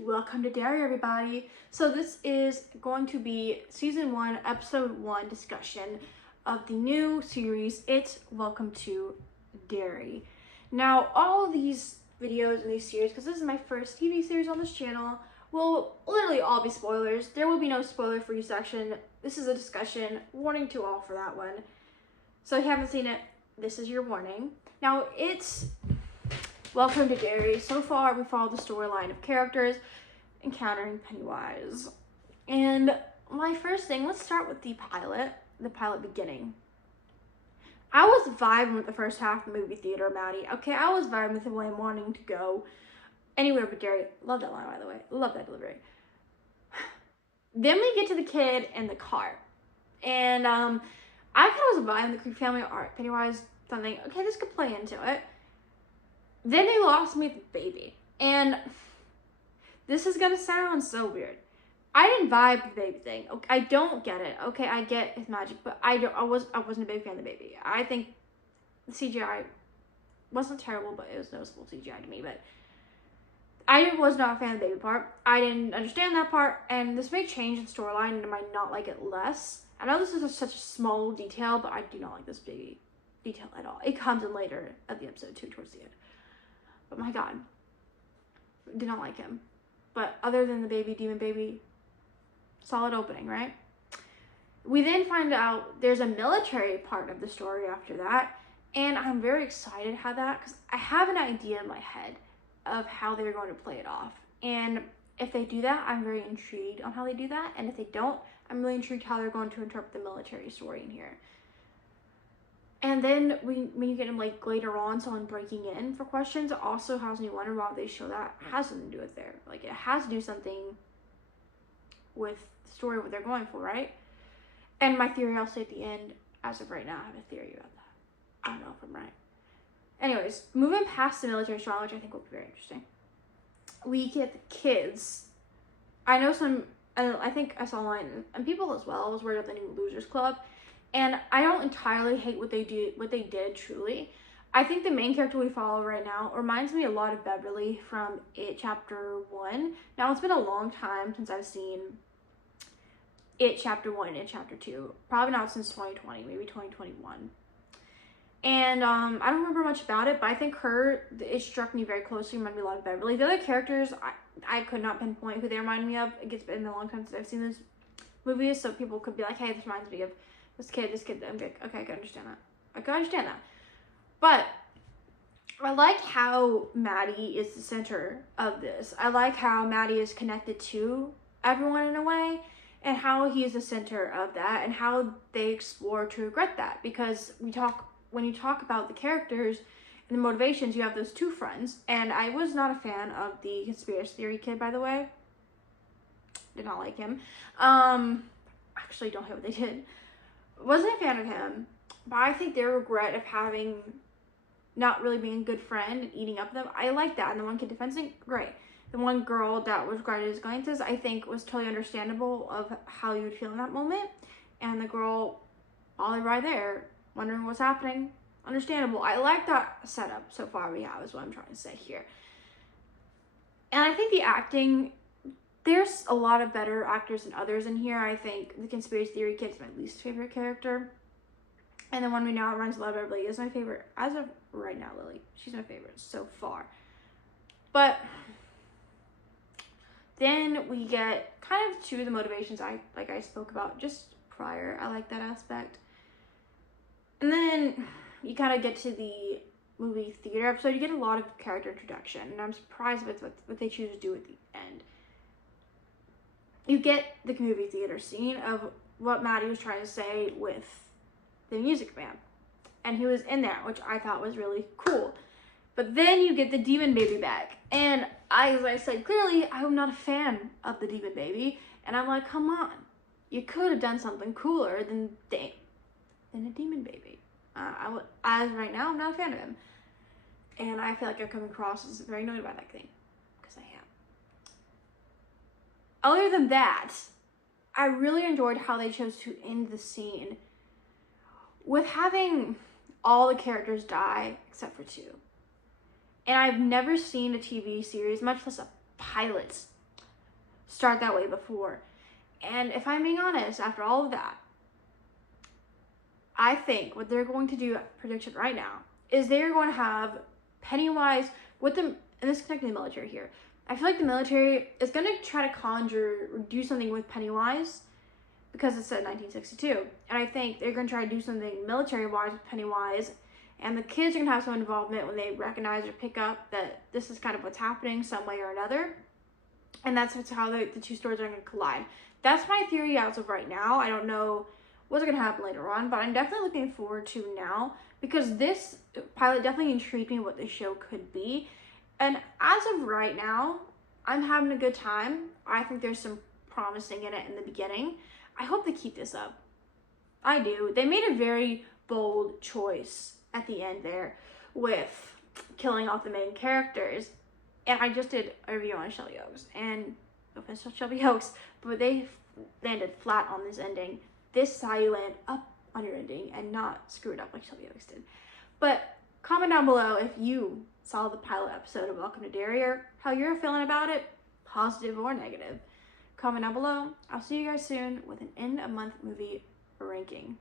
Welcome to Derry, everybody. So this is going to be season 1, episode 1 discussion of the new series, It's Welcome to Derry. Now, all of these videos in these series, because this is my first TV series on this channel, will literally all be spoilers. There will be no spoiler-free section. This is a discussion. Warning to all for that one. So if you haven't seen it, this is your warning. Now, it's Welcome to Derry. So far, we followed the storyline of characters encountering Pennywise. And my first thing, let's start with the pilot beginning. I was vibing with the first half of the movie theater, Maddie. Okay, I was vibing with the way I'm wanting to go anywhere but Derry. Love that line, by the way. Love that delivery. Then we get to the kid in the car. And I kind of was vibing the creepy family. All right, Pennywise, something. Okay, this could play into it. Then they lost me at the baby. And this is gonna sound so weird. I didn't vibe with the baby thing. Okay, I don't get it. Okay, I get his magic, but I wasn't a big fan of the baby. I think the CGI wasn't terrible, but it was noticeable CGI to me. But I was not a fan of the baby part. I didn't understand that part, and this may change the storyline, and I might not like it less. I know this is such a small detail, but I do not like this baby detail at all. It comes in later at the episode too, towards the end. But my God, did not like him. But other than the baby, demon baby, solid opening, right? We then find out there's a military part of the story after that. And I'm very excited how that, because I have an idea in my head of how they're going to play it off. And if they do that, I'm very intrigued on how they do that. And if they don't, I'm really intrigued how they're going to interpret the military story in here. And then when you get them like later on, someone breaking in for questions, it also has me wonder why they show that. It has something to do with there. Like, it has to do something with the story, what they're going for, right? And my theory, I'll say at the end, as of right now, I have a theory about that. I don't know if I'm right. Anyways, moving past the military drama, which I think will be very interesting, we get the kids. I know I think I saw online, and people as well, was worried about the new Losers Club. And I don't entirely hate what they did, truly. I think the main character we follow right now reminds me a lot of Beverly from It Chapter 1. Now, it's been a long time since I've seen It Chapter 1 and Chapter 2. Probably not since 2020, maybe 2021. And I don't remember much about it, but I think it struck me very closely, reminded me a lot of Beverly. The other characters, I could not pinpoint who they remind me of. It's been a long time since I've seen those movies, so people could be like, hey, this reminds me of this kid. I'm like, okay, I can understand that. But I like how Maddie is the center of this. I like how Maddie is connected to everyone in a way, and how he is the center of that, and how they explore to regret that. Because when you talk about the characters and the motivations, you have those two friends. And I was not a fan of the conspiracy theory kid, by the way. Did not like him. Actually, don't hate what they did. Wasn't a fan of him, but I think their regret of having not really being a good friend and eating up them, I like that. And the one kid defending, great. The one girl that was regretted his glances, I think was totally understandable of how you would feel in that moment. And the girl, all right there, wondering what's happening, understandable. I like that setup so far we have, is what I'm trying to say here. And I think the acting, there's a lot of better actors than others in here. I think the conspiracy theory kid is my least favorite character. And the one we now runs a lot of Beverly is my favorite. As of right now, Lily. She's my favorite so far. But then we get kind of to the motivations I spoke about just prior. I like that aspect. And then you kind of get to the movie theater episode. You get a lot of character introduction. And I'm surprised with what they choose to do at the end. You get the movie theater scene of what Maddie was trying to say with the music man. And he was in there, which I thought was really cool. But then you get the demon baby back. And as I said clearly, I'm not a fan of the demon baby. And I'm like, come on. You could have done something cooler than a demon baby. As right now, I'm not a fan of him. And I feel like I'm coming across as very annoyed by that thing. Because I am. Other than that, I really enjoyed how they chose to end the scene with having all the characters die except for 2. And I've never seen a TV series, much less a pilot, start that way before. And if I'm being honest, after all of that, I think what they're going to do, prediction right now, is they're going to have Pennywise with them, and this is connecting the military here. I feel like the military is going to try to conjure or do something with Pennywise because it's set in 1962. And I think they're going to try to do something military-wise with Pennywise. And the kids are going to have some involvement when they recognize or pick up that this is kind of what's happening some way or another. And that's how the two stories are going to collide. That's my theory as of right now. I don't know what's going to happen later on, but I'm definitely looking forward to now because this pilot definitely intrigued me what the show could be. And as of right now, I'm having a good time. I think there's some promising in it in the beginning. I hope they keep this up. I do. They made a very bold choice at the end there with killing off the main characters. And I just did a review on Shelby Oaks, and no offense to Shelby Oaks, but they landed flat on this ending. This is how you land up on your ending and not screw it up like Shelby Oaks did. But comment down below if you saw the pilot episode of Welcome to Derry or how you're feeling about it, positive or negative. Comment down below. I'll see you guys soon with an end of month movie ranking.